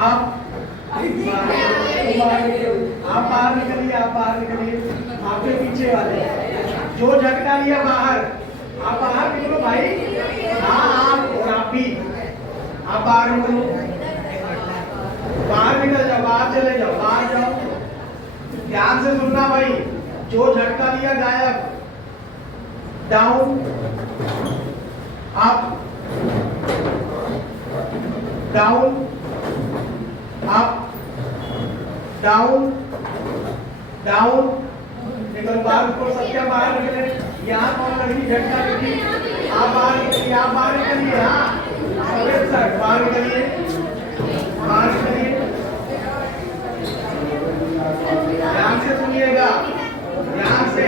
आप बाहर निकलिए, आप बाहर निकलिए। आपके पीछे वाले जो झटका लिया बाहर, आप बाहर निकलो भाई। हाँ आप और आप भी, आप बाहर निकलो, बाहर निकल जाओ, बाहर चले जाओ, बाहर जाओ। ध्यान से सुनना भाई, जो झटका लिया गायब। Down, up, down, up, down, down. निकल बाहर निकलो, सत्या बाहर निकले। यहाँ कौन लगी झटका लगी? आप बाहर निकलिए, आप बाहर निकलिए। हाँ सफेद शर्ट बाहर निकलिए, बाहर निकलिए। ध्यान से सुनिएगा, ध्यान से।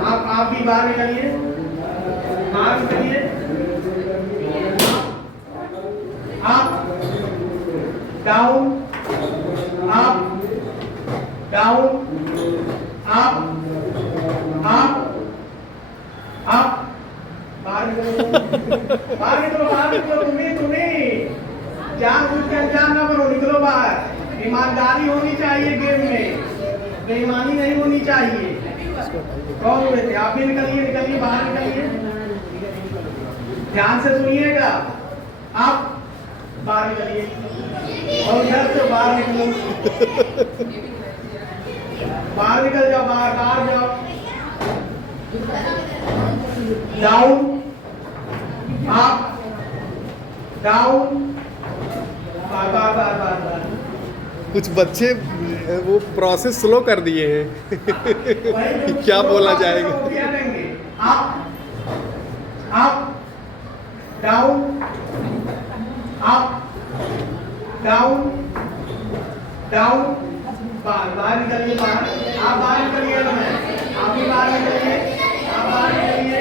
आप भी बाहर निकलिए, बाहर निकलिए। Up, down, up, down, up, up, up. बाहर निकलो, बाहर निकलो, बाहर निकलो। तुम्हें जानबूझ के अनजान ना बनो, निकलो बाहर। ईमानदारी होनी चाहिए गेम में, बेईमानी नहीं होनी चाहिए। कौन हुए थे? आप भी निकलिए, निकलिए, बाहर निकलिए। ध्यान से सुनिएगा, आप बाहर निकलिए और घर से बाहर निकलो। बाहर निकल जाओ, बाहर, बाहर जाओ। डाउन, अप, डाउन, बार बार बार बार बार। कुछ बच्चे वो प्रोसेस स्लो कर दिए हैं। क्या बोला जाएगा? Up, up, down, up, down, down. बाहर निकलिए, बाहर। आप बाहर निकलिए, आप भी बाहर निकलिए, आप बाहर निकलिए,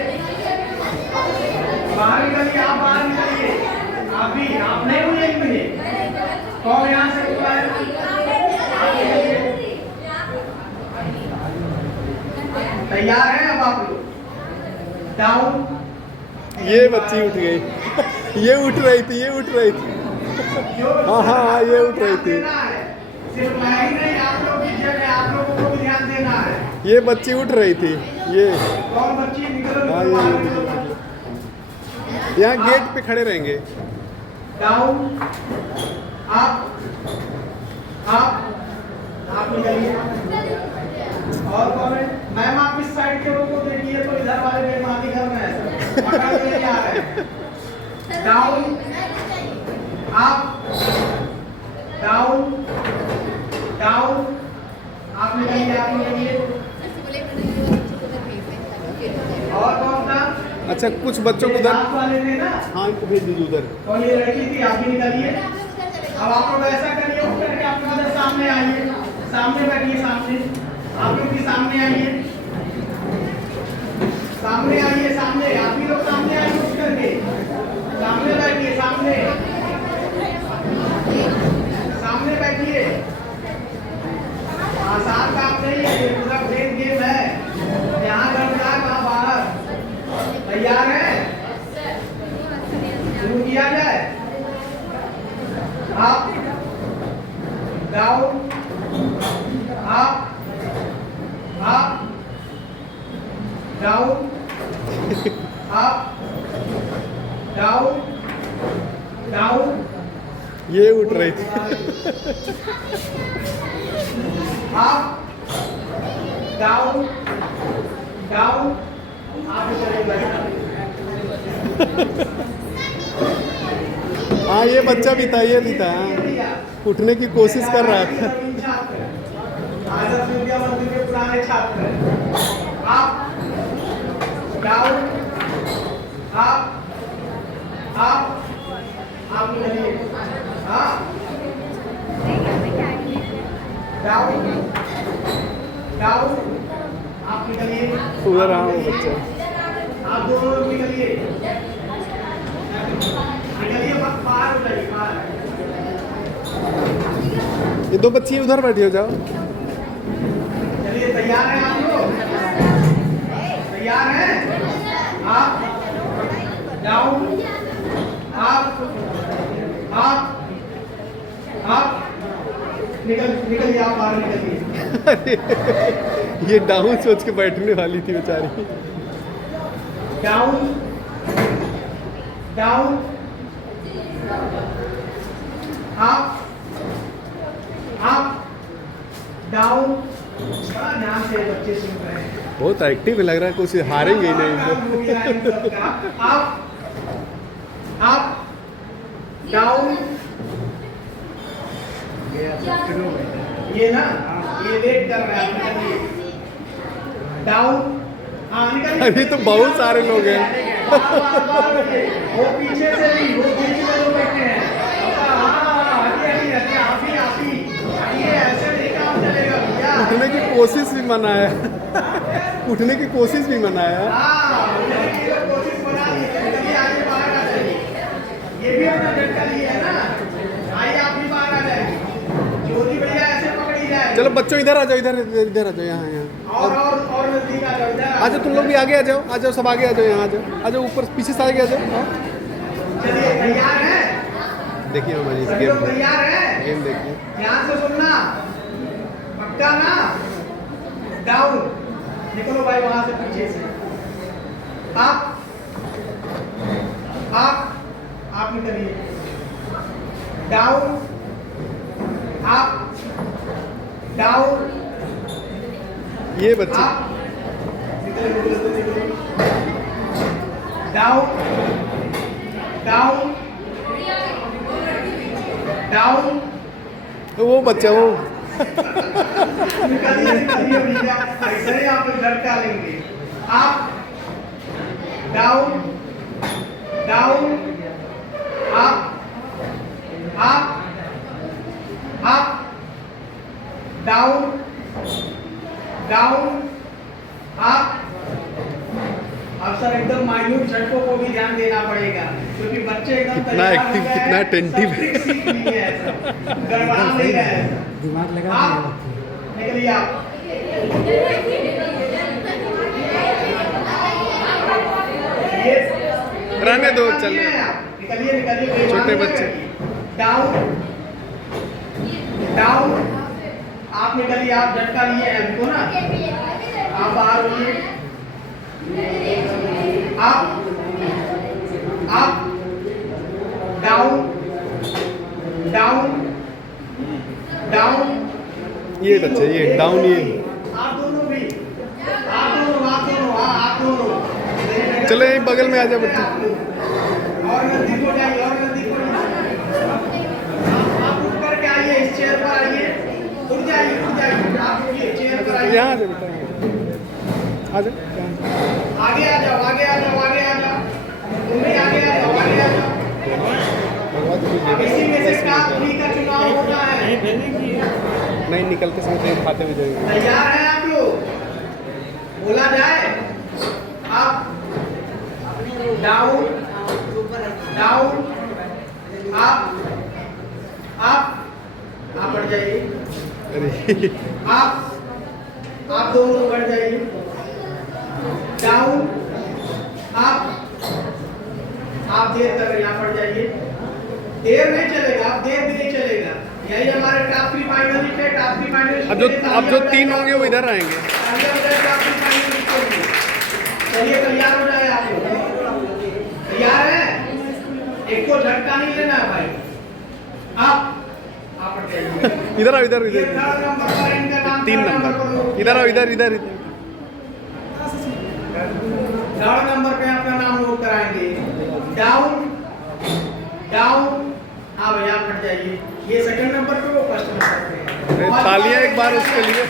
बाहर निकलिए, आप बाहर निकलिए। आप भी, आप नहीं हुए एक मिनट। कौन यहाँ से हुआ है? तैयार है अब आप लोग? डाउन। ये बच्ची उठ गई। ये उठ रही थी, ये उठ रही थी। हाँ हाँ हाँ, ये उठ रही थी। सिर्फ मैं ही नहीं, आप लोग भी जगह, आप लोगों को भी ध्यान देना है। ये बच्ची उठ रही थी। ये कौन बच्ची? निकलो, हाँ, निकलो, बाहर ये निकलो। यहाँ गेट पे खड़े रहेंगे। डाउन, अप, अप, आप निकलिए। और कौन है? मैम आप इस साइड के लोगों को देखिए, तो इधर वाले बेईमानी कर रहे हैं, पकड़ के नहीं आ रहे हैं। Down, up, down, down. आप निकलिए, आप निकलिए। और कौन था? अच्छा, कुछ बच्चों को उधर, साथ वाले थे ना? हाँ इनको भेज दीजिए उधर। कौन ये लड़की थी? आप भी निकलिए। अब आप लोग ऐसा करिए, उठ करके आप लोग इधर सामने आइए, सामने बैठिए, सामने। आप लोग भी सामने आइए, सामने आइए, सामने। आप भी लोग सामने आइए, उठ करके सामने बैठिए, सामने, सामने बैठिए। आसान काम नहीं है, ये पूरा ब्रेन गेम है। यहाँ गड़बड़ा, कहाँ बाहर। तैयार है? शुरू किया जाए। Up, down, up, up, down, up, down, down. ये उठ रही थी। Up, down, down. आप चले बैठना। हाँ ये बच्चा भी था, ये भी था। उठने की कोशिश कर रहा था। आदर्श विद्या मंदिर के पुराने छात्र। Up, down, up, up. आप निकलिए। हाँ, डाउन, डाउन। आप निकलिए। उधर हाँ वो बच्चा। आप दोनों लोग निकलिए, निकलिए, बाहर हो जाइए, बाहर। ये दो बच्ची उधर बैठी हो जाओ। चलिए, तैयार हैं आप लोग? तैयार हैं? आप, डाउन, अप, अप, आप निकलिए, आप बाहर निकलिए। ये डाउन सोच के बैठने वाली थी बेचारी। Down down, up up down. बड़ा ध्यान से बच्चे सुन रहे हैं। बहुत एक्टिव लग रहा है, कुछ हारेंगे ही नहीं इनको। अप अप डाउन, ये ना, ये वेट कर रहा है। डाउन, हाँ निकल। अभी तो बहुत सारे लोग हैं। वो पीछे से भी, वो पीछे से लोग बैठे हैं। ऐसे नहीं काम चलेगा भैया। उठने की कोशिश भी मना है। उठने की कोशिश भी मना है। कोशिश बना ली, आगे बाहर आ जाएगी। ये भी अपना झटका लिया है ना, आइए आप भी बाहर आ जाएगी। ज्योति भैया ऐसे पकड़ी जाए। चलो बच्चों इधर आ जाओ, इधर इधर आ जाओ, यहाँ यहाँ और नजदीक आ जाओ, इधर आ जाओ। तुम लोग भी आगे आ जाओ, आ जाओ, सब आगे आ जाओ, यहाँ आ जाओ, ऊपर पीछे से आगे आ जाओ। चलिए तैयार है? देखिए हमारी सभी लोग तैयार है? गेम देखिए। ध्यान से सुनना, पक्का ना। डाउन, निकलो भाई वहां से पीछे से। आप निकलिए। डाउन, आप डाउन, ये बच्चे निकले। डाउन डाउन डाउन, तो वो बच्चा वो निकलिए भैया, ऐसे ही आप झटका लेंगे। आप डाउन डाउन, आप डाउन डाउन, आप। अब सर एकदम माइन्यूट झटकों को भी ध्यान देना पड़ेगा, क्योंकि बच्चे एकदम कितना एक्टिव, कितना अटेंटिव है। गड़बड़ा नहीं रहे, दिमाग लगा आप निकलिए। आप रहने दो, चलो। निकलिए। छोटे बच्चे। डाउन डाउन, आप निकलिए। आप झटका लिए हैं हमको ना, आप बाहर होइए। आप डाउन डाउन डाउन, ये बच्चे, ये डाउन, ये आप दोनों भी, आप दोनों। चलो यहीं बगल में आ जाओ बच्चे। और नजदीक हो जाइए, और नजदीक हो जाइए। आप उठ करके आइए, इस चेयर पर आइए। उठ जाइए। आप उठिए, चेयर पर आइए। यहाँ आ जाओ बेटा, आ जाओ। आगे आ जाओ। तुम भी आगे आ जाओ। अब इसी में से टॉप 3 का चुनाव होना है। नहीं, निकलते समय देख खाते हुए जाएंगे। तैयार हैं आप लोग? बोला जाए। आप डाउन डाउन, आप बढ़ जाइए। अरे आप दोनों बढ़ जाइए। डाउन, आप देर कर रहे हैं, यहाँ पड़ जाइए। देर नहीं चलेगा, आप देर भी नहीं चलेगा। यही हमारे टॉप 3 फाइनलिस्ट है। टॉप 3 फाइनलिस्ट अब जो 3 होंगे वो इधर आएंगे। चलिए तैयार हो जाए आप लोग। तैयार है? एक को झटका नहीं लेना है भाई। आप बढ़ जाइए। इधर आओ, इधर ये 3rd नंबर पर इनका नाम, 3 नंबर। इधर आओ, इधर 3rd नंबर पे आपका नाम नोट कराएंगे। डाउन डाउन, हाँ भैया फट जाइए। ये 2nd नंबर पे, वो 1st नंबर पे। तालियां एक बार उसके लिए।